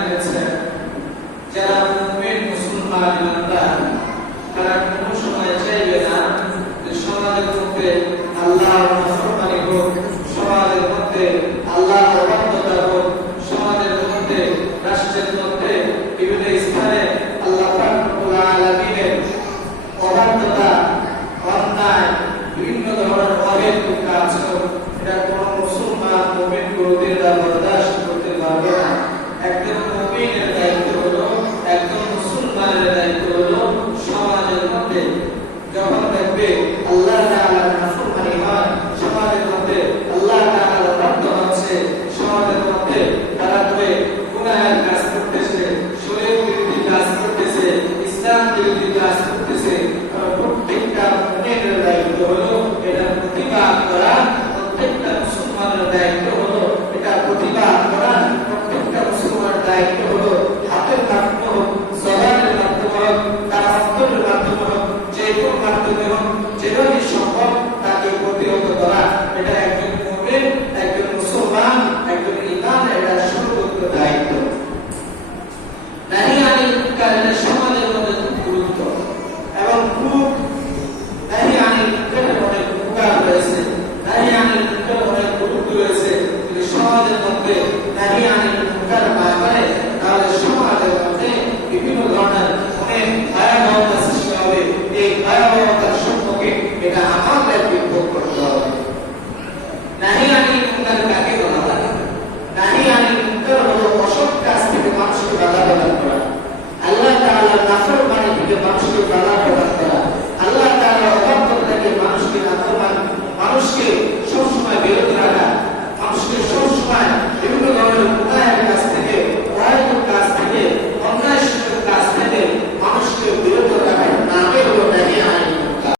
রেখেছেন যারা মুমিন মুসলমান ইমানদার তারা কোনো সময় চাইবে না যে সমাজের মধ্যে আল্লাহর নাফরমানি হোক, সমাজের মধ্যে আল্লাহর অবাধ্যতা হোক, সমাজের মধ্যে রাষ্ট্রের মধ্যে বিভিন্ন স্থানে আল্লাহ পাক রব্বুল আলামিনের অবাধ্যতা, অন্যায়, বিভিন্ন ধরনের অহেতুক কাজ হোক, এটা কোনো মুসলমান মুমিন কোনদিন বরদাস্ত করতে পারবে না। একজন মুমিনের দায়িত্ব হলো, একজন মুসলমানের দায়িত্ব হলো সমাজের মধ্যে যখন দেখবে আল্লাহ তাআলার নাফরমানি হয়, সমাজের মধ্যে আল্লাহ তাআলার অবাধ্য হচ্ছে, সমাজের মধ্যে তারা করে গুনাহের কাজ করতেছে, শরীয়ত বিরোধী কাজ করতেছে, ইসলাম বিরোধী কাজ করতেছে, প্রত্যেকটা মুমিনের দায়িত্ব হলো এটা প্রতিবাদ করা, প্রত্যেকটা মুসলমানের দায়িত্ব হলো এটা প্রতিবাদ করা, প্রত্যেকটা মুসলমানের দায়িত্ব হলো হাতের মাধ্যমে হোক, জবানের মাধ্যমে হোক, তার অন্তরের মাধ্যমে হোক, যে কোন মাধ্যমে হোক, যেভাবে সম্ভব তাকে প্রতিহত করা। এটা একজন মুমিন, একজন মুসলমান, একজন ইমানের এটা সর্বোচ্চ দায়িত্ব। নাহি আনিল মুনকার এটা সমাজের মধ্যে খুব গুরুত্ব এবং খুব নাহি আনিল মুনকারের অনেক উপকার রয়েছে, নাহি আনিল মুনকারের অনেক গুরুত্ব রয়েছে। যদি সমাজের মধ্যে নাহি আনিল মুনকার না করে তাহলে সমাজের মধ্যে বিভিন্ন ধরনের অনেক ভয়াবহতা সৃষ্টি হবে। এই ভয়াবহতার সম্মুখে এটা আমাদেরকে ভোগ করতে হবে। নাহি আনিল মুনকার কাকে বলা হয়? নাহি আনিল মুনকার হলো অসৎ কাজ থেকে মানুষকে বাধা প্রদান করা, আল্লাহ তাআলার নাফরমানি